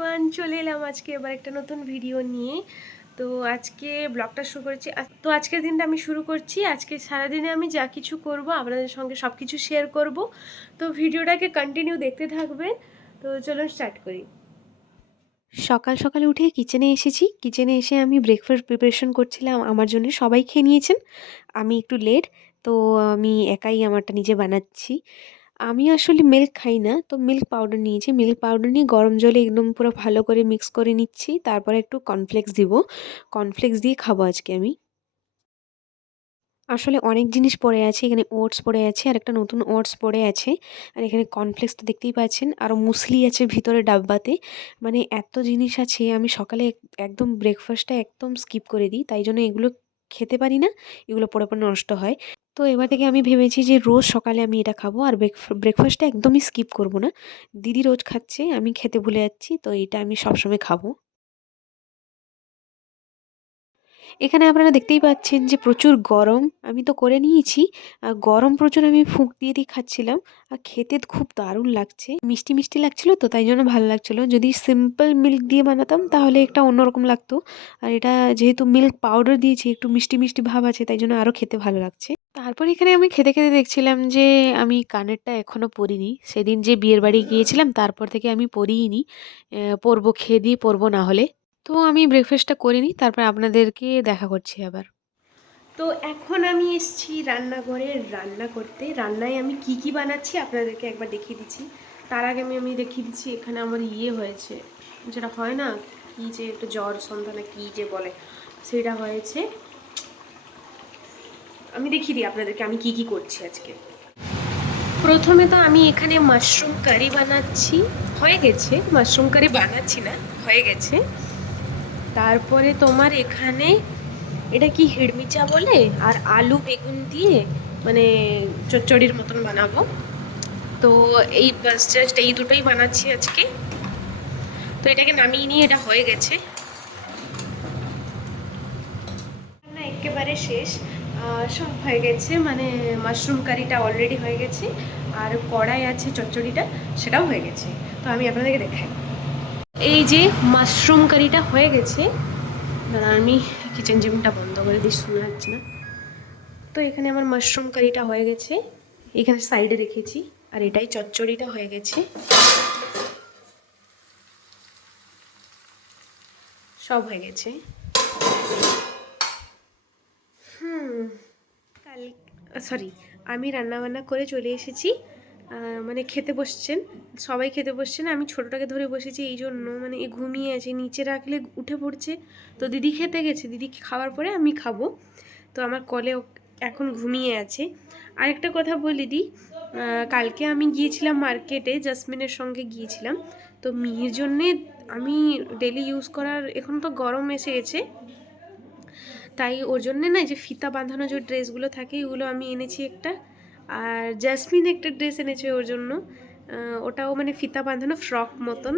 Everyone, চলে এলাম আজকে এবার একটা নতুন ভিডিও নিয়ে। তো আজকে ব্লগটা শুরু করেছি। তো আজকের দিনটা আমি শুরু করছি। আজকে সারাদিনে আমি যা কিছু করব আপনাদের সঙ্গে সব কিছু শেয়ার করব। তো ভিডিওটাকে কন্টিনিউ দেখতে থাকবেন। তো চলুন স্টার্ট করি। সকাল সকাল উঠে কিচেনে এসেছি। কিচেনে এসে আমি ব্রেকফাস্ট প্রিপারেশন করছিলাম আমার জন্য। সবাই খেয়ে নিয়েছেন, আমি একটু লেট। তো আমি একাই আমারটা নিজে বানাচ্ছি। আমি আসলে মিল্ক খাই না, তো মিল্ক পাউডার নিয়েছি। মিল্ক পাউডার নিয়ে গরম জলে একদম পুরো ভালো করে মিক্স করে নিচ্ছি। তারপরে একটু কর্নফ্লেক্স দিব। কর্নফ্লেক্স দিয়ে খাবো আজকে আমি। আসলে অনেক জিনিস পড়ে আছে এখানে। ওটস পড়ে আছে, আর একটা নতুন ওটস পড়ে আছে। আর এখানে কর্নফ্লেক্স তো দেখতেই পাচ্ছেন, আরও মুসলি আছে ভিতরে ডাব্বাতে। মানে এত জিনিস আছে, আমি সকালে একদম ব্রেকফাস্টটা একদম স্কিপ করে দিই, তাই জন্য এগুলো খেতে পারি না। এগুলো পরে পরে নষ্ট হয়। তো এবার থেকে আমি ভেবেছি যে রোজ সকালে আমি এটা খাবো, আর ব্রেকফাস্টটা একদমই স্কিপ করব না। দিদি রোজ খাচ্ছে, আমি খেতে ভুলে যাচ্ছি, তো এটা আমি সবসময় খাবো। এখানে আপনারা দেখতেই পাচ্ছেন যে প্রচুর গরম। আমি তো করে নিয়েছি। গরম প্রচুর, আমি ফুঁক দিয়ে দিয়ে খাচ্ছিলাম। আর খেতে খুব দারুণ লাগছে, মিষ্টি মিষ্টি লাগছিল, তো তাই জন্য ভালো লাগছিল। যদি সিম্পল মিল্ক দিয়ে বানাতাম তাহলে একটা অন্যরকম লাগতো। আর এটা যেহেতু মিল্ক পাউডার দিয়েছি, একটু মিষ্টি মিষ্টি ভাব আছে, তাই জন্য আরও খেতে ভালো লাগছে। তারপর এখানে আমি খেতে খেতে দেখছিলাম যে আমি কানেরটা এখনও পরিনি। সেদিন যে বিয়ের বাড়ি গিয়েছিলাম তারপর থেকে আমি পরিনি। পরবো, খেয়ে দিয়ে পরবো না হলে। তো আমি ব্রেকফাস্টটা করে নিই, তারপর আপনাদেরকে দেখা করছি আবার। তো এখন আমি এসেছি রান্নাঘরে রান্না করতে। রান্নায় আমি কি কি বানাচ্ছি আপনাদেরকে একবার দেখিয়ে দিচ্ছি। তার আগে আমি দেখিয়ে দিচ্ছি, এখানে আমার হয়েছে, যেটা হয় না, কি যে একটু জ্বর সন্ধ্যা না কি যে বলে, সেটা হয়েছে। আমি দেখিয়ে দিই আপনাদেরকে আমি কি কি করছি আজকে। প্রথমে তো আমি এখানে মাশরুম কারি বানাচ্ছি। হয়ে গেছে, মাশরুম কারি বানাচ্ছি না, হয়ে গেছে। তারপরে তোমার এখানে এটা কি হিড়মিচা বলে, আর আলু বেগুন দিয়ে মানে চচ্চড়ির মতন বানাবো। তো এই বাস জাস্ট এই দুটোই বানাচ্ছি আজকে। তো এটাকে নামিয়ে নিয়ে, এটা হয়ে গেছে না, একেবারে শেষ। সব হয়ে গেছে, মানে মাশরুম কারিটা অলরেডি হয়ে গেছে, আর কড়াই আছে চচ্চড়িটা, সেটাও হয়ে গেছে। তো আমি আপনাদেরকে দেখাই। এই যে মাশরুম কারিটা হয়ে গেছে। দাঁড়া, আমি কিচেন জিমটা বন্ধ করে দিই, শোনা যাচ্ছে না। তো এখানে আমার মাশরুম কারিটা হয়ে গেছে, এখানে সাইডে রেখেছি। আর এটাই চচ্চড়িটা হয়ে গেছে, সব হয়ে গেছে। কাল সরি, আমি রান্নাবান্না করে চলে এসেছি। মানে খেতে বসছেন, সবাই খেতে বসছেন। আমি ছোটোটাকে ধরে বসেছি এই জন্য, মানে এ ঘুমিয়ে আছে, নিচে রাখলে উঠে পড়ছে। তো দিদি খেতে গেছে, দিদি খাওয়ার পরে আমি খাবো। তো আমার কলে এখন ঘুমিয়ে আছে। আরেকটা কথা বলি দি, কালকে আমি গিয়েছিলাম মার্কেটে, জাসমিনের সঙ্গে গিয়েছিলাম। তো মিহির জন্যে আমি ডেলি ইউজ করার, এখন তো গরম এসে গেছে, তাই ওর জন্যে না যে ফিতা বাঁধানো যে ড্রেসগুলো থাকে এগুলো আমি এনেছি একটা। আর জাসমিন একটা ড্রেস এনেছে ওর জন্য, ওটাও মানে ফিতা বাঁধানো ফ্রক মতন।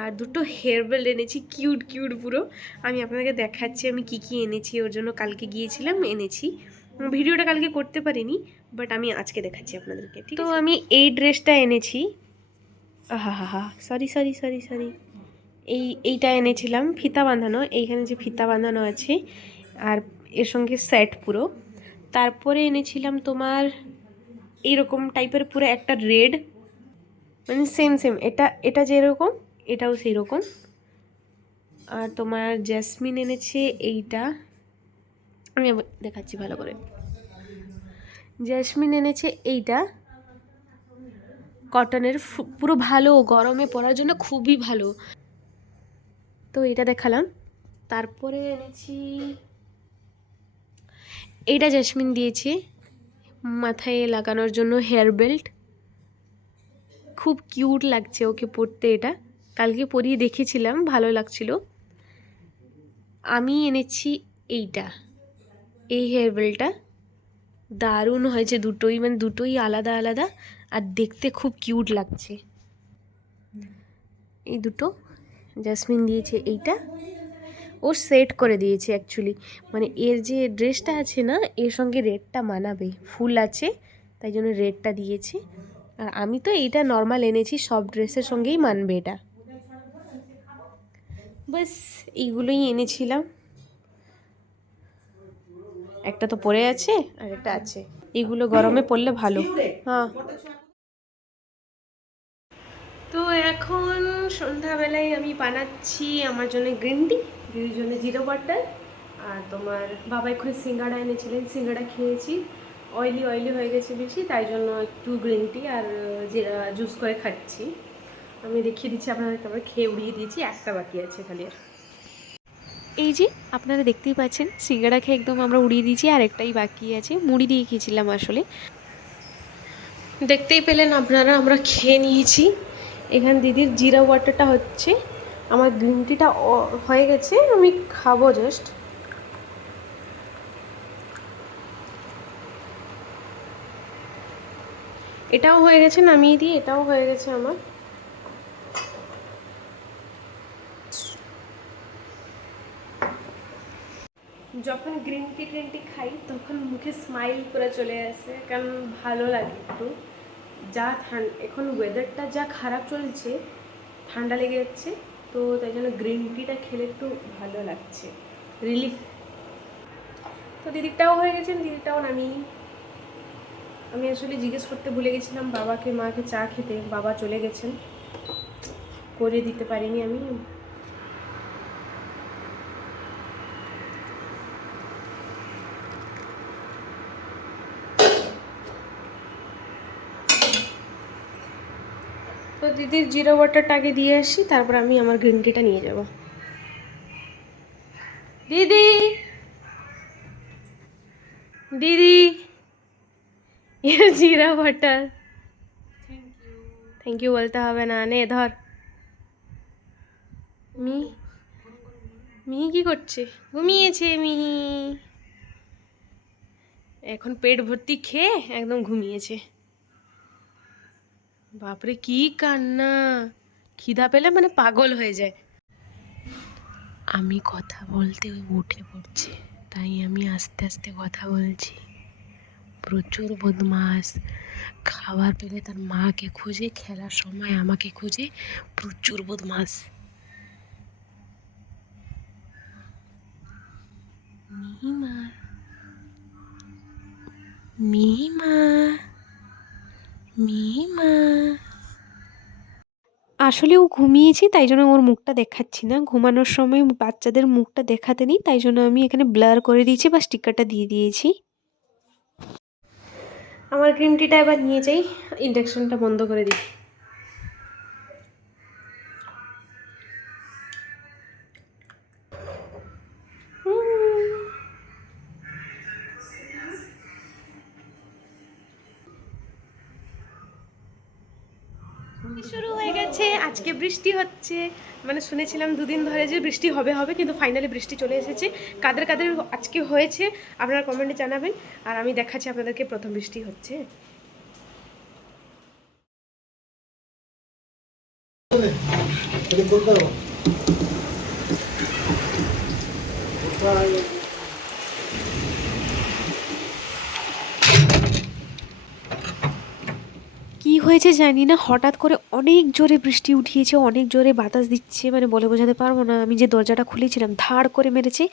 আর দুটো হেয়ার বেল্ট এনেছি, কিউট কিউট পুরো। আমি আপনাদেরকে দেখাচ্ছি আমি কি কি এনেছি ওর জন্য। কালকে গিয়েছিলাম, এনেছি। ভিডিওটা কালকে করতে পারিনি, বাট আমি আজকে দেখাচ্ছি আপনাদেরকে, ঠিক আছে? তো আমি এই ড্রেসটা এনেছি। হা হা হা, সরি সরি সরি সরি, এইটা এনেছিলাম ফিতা বাঁধানো। এইখানে যে ফিতা বাঁধানো আছে, আর এর সঙ্গে সেট পুরো। তারপরে এনেছিলাম তোমার এইরকম টাইপের পুরো একটা রেড, মানে সেম সেম, এটা এটা যেরকম এটাও সেই রকম। আর তোমার জেসমিন এনেছে এইটা, আমি দেখাচ্ছি ভালো করে। জেসমিন এনেছে এইটা কটনের, পুরো ভালো, গরমে পরার জন্য খুবই ভালো। তো এটা দেখালাম। তারপরে এনেছি এইটা, জেসমিন দিয়েছে মাথায় লাগানোর জন্য হেয়ার বেল্ট, খুব কিউট লাগছে ওকে পরতে। এটা কালকে পরিয়ে দেখেছিলাম, ভালো লাগছিল। আমি এনেছি এইটা, এই হেয়ার বেল্টটা দারুণ হয়েছে, দুটোই মানে দুটোই আলাদা আলাদা, আর দেখতে খুব কিউট লাগছে। এই দুটো জাসমিন দিয়েছে, এইটা ও সেট করে দিয়েছে অ্যাকচুয়ালি, মানে এর যে ড্রেসটা আছে না, এর সঙ্গে রেডটা মানাবে, ফুল আছে তাই জন্য রেডটা দিয়েছে। আর আমি তো এইটা নর্মাল এনেছি, সব ড্রেসের সঙ্গেই মানবে এটা। বাস এইগুলোই এনেছিলাম, একটা তো পড়ে আছে আর একটা আছে, এগুলো গরমে পড়লে ভালো। হ্যাঁ, তো এখন সন্ধ্যাবেলায় আমি বানাচ্ছি আমার জন্য গ্রিন টি, দিদির জন্য জিরো ওয়াটার, আর তোমার বাবা এক্ষুনি সিঙ্গাড়া এনেছিলেন, সিঙ্গাড়া খেয়েছি, অয়েলি অয়েলি হয়ে গেছে বেশি, তাই জন্য একটু গ্রিন টি আর জিরা জুস করে খাচ্ছি। আমি দেখিয়ে দিচ্ছি আপনাদের, তারপরে খেয়ে উড়িয়ে দিয়েছি, একটা বাকি আছে খালি। আর এই যে আপনারা দেখতেই পাচ্ছেন সিঙ্গাড়া খেয়ে একদম আমরা উড়িয়ে দিয়েছি, আর একটাই বাকি আছে, মুড়ি দিয়ে খেয়েছিলাম আসলে। দেখতেই পেলেন আপনারা, আমরা খেয়ে নিয়েছি। এখানে দিদির জিরা ওয়াটারটা হচ্ছে, আমার গ্রিন টিটা হয়ে গেছে, আমি খাবো জাস্ট। এটাও হয়ে গেছে, নামিয়ে দিই, এটাও হয়ে গেছে আমার। যখন গ্রিন টি খাই তখন মুখে স্মাইল করে চলে আসে, কারণ ভালো লাগে একটু। যা এখন ওয়েদারটা যা খারাপ চলছে, ঠান্ডা লেগে যাচ্ছে, তো তাই জন্য গ্রিন টিটা খেলে একটু ভালো লাগছে, রিলিফ। তো দিদিরটাও হয়ে গেছেন, দিদিরটাও নামিয়ে। আমি আসলে জিজ্ঞেস করতে ভুলে গেছিলাম বাবাকে মাকে চা খেতে, বাবা চলে গেছেন, করে দিতে পারিনি আমি। তো দিদির জিরা ওয়াটারটা আগে দিয়ে আসি, তারপর আমি আমার গ্রিন টিটা নিয়ে যাব। দিদি, দিদি, জিরা ওয়াটার। থ্যাংক ইউ বলতে হবে না, নে ধর। মিহি, মিহি কি করছে? ঘুমিয়েছে মিহি, এখন পেট ভর্তি খেয়ে একদম ঘুমিয়েছে। বাপরে কি কান্না, খিদা পেলে মানে পাগল হয়ে যায়। আমি কথা বলতে ওই উঠে পড়ছে, তাই আমি আস্তে আস্তে কথা বলছি। প্রচুর বদমাস, খাবার পেলে তার মাকে খুঁজে, খেলার সময় আমাকে খুঁজে, প্রচুর বদমাস। মিহিমা, মিহিমা, মিহিমা। আসলে ও ঘুমিয়েছি, তাই জন্য ওর মুখটা দেখাচ্ছি না, ঘুমানোর সময় বাচ্চাদের মুখটা দেখাতে নেই, তাই জন্য আমি এখানে ব্লার করে দিয়েছি বা স্টিকারটা দিয়ে দিয়েছি। আমার গ্রিন টিটা এবার নিয়ে যাই, ইন্ডাকশনটা বন্ধ করে দিই। শুরু হয়ে গেছে, আজকে বৃষ্টি হচ্ছে, মানে শুনেছিলাম দুদিন ধরে যে বৃষ্টি হবে হবে, কিন্তু ফাইনালি বৃষ্টি চলে এসেছে। কাদের কাদের আজকে হয়েছে আপনারা কমেন্টে জানাবেন, আর আমি দেখাচ্ছি আপনাদেরকে প্রথম বৃষ্টি হচ্ছে। কি হয়েছে জানি না, হঠাৎ করে অনেক জোরে বৃষ্টি উঠিয়েছে, অনেক জোরে বাতাস দিচ্ছে, মানে বলে বোঝাতে পারবো না। আমি যে দরজাটা খুলেছিলাম ধাড় করে মেরেছে,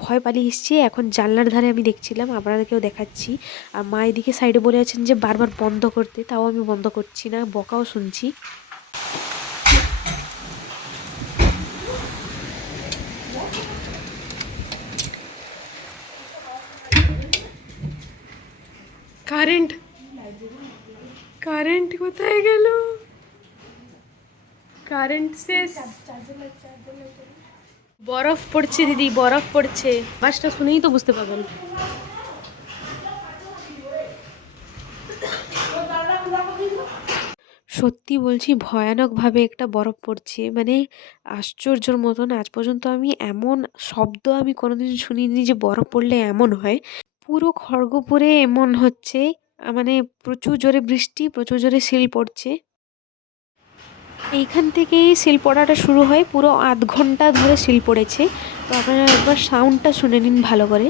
ভয় পালিয়ে এসছে। এখন জানলার ধারে আমি দেখছিলাম, আপনাদেরকেও দেখাচ্ছি। আর মা এদিকে সাইডে বলে আছেন যে বারবার বন্ধ করতে, তাও আমি বন্ধ করছি না, বকাও শুনছি। কারেন্ট, কারেন্ট কোথায় গেল? কারেন্ট শেষ। বরফ পড়ছে দিদি, বরফ পড়ছে, আওয়াজটা শুনেই তো বুঝতে পারবেন। সত্যি বলছি, ভয়ানকভাবে একটা বরফ পড়ছে, মানে আশ্চর্যর মতন। আজ পর্যন্ত আমি এমন শব্দ আমি কোনোদিন শুনিনি যে বরফ পড়লে এমন হয়। পুরো খড়গপুরে এমন হচ্ছে, মানে প্রচুর জোরে বৃষ্টি, প্রচুর জোরে শিল পড়ছে। এইখান থেকেই শিল পড়াটা শুরু হয়, পুরো আধ ঘন্টা ধরে শিল পড়েছে। তো আপনারা একবার সাউন্ডটা শুনে নিন ভালো করে।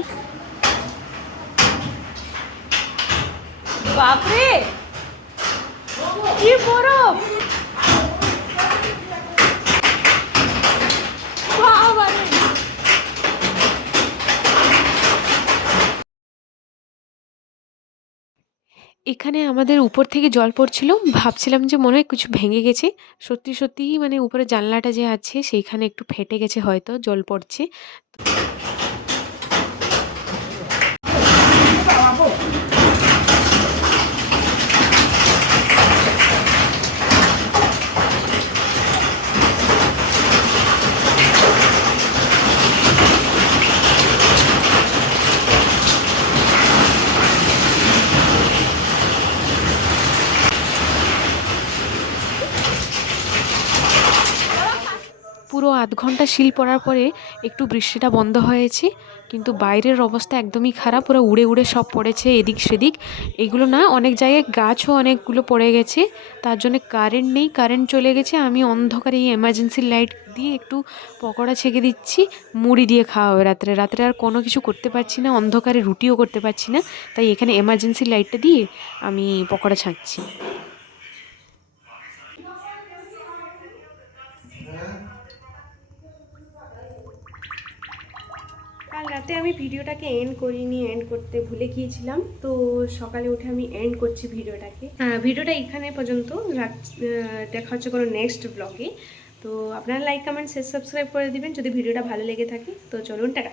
বাপরে কি বরফ! এখানে আমাদের উপর থেকে জল পড়ছিল, ভাবছিলাম যে মনে হয় কিছু ভেঙে গেছে। সত্যি সত্যিই মানে উপরে জানলাটা যে আছে সেইখানে একটু ফেটে গেছে, হয়তো জল পড়ছে। পুরো আধ ঘন্টা শিল পড়ার পরে একটু বৃষ্টিটা বন্ধ হয়েছে, কিন্তু বাইরের অবস্থা একদমই খারাপ, পুরো উড়ে উড়ে সব পড়েছে এদিক সেদিক। এগুলো না, অনেক জায়গায় গাছও অনেকগুলো পড়ে গেছে, তার জন্য কারেন্ট নেই, কারেন্ট চলে গেছে। আমি অন্ধকারে এই এমার্জেন্সি লাইট দিয়ে একটু পকোড়া ছেঁকে দিচ্ছি, মুড়ি দিয়ে খাওয়া হবে রাত্রে। রাত্রে আর কোনো কিছু করতে পারছি না, অন্ধকারে রুটিও করতে পারছি না, তাই এখানে এমার্জেন্সি লাইটটা দিয়ে আমি পকোড়া ছাঁকছি। কাল রাতে আমি ভিডিওটাকে এন্ড করিনি, এন্ড করতে ভুলে গিয়েছিলাম, তো সকালে উঠে আমি এন্ড করছি ভিডিওটাকে। ভিডিওটা এখানে পর্যন্ত দেখা হচ্ছে কোনো নেক্সট ব্লগে। তো আপনারা লাইক কমেন্ট শেয়ার সাবস্ক্রাইব করে দিবেন যদি ভিডিওটা ভালো লেগে থাকে। তো চলুন, টাটা।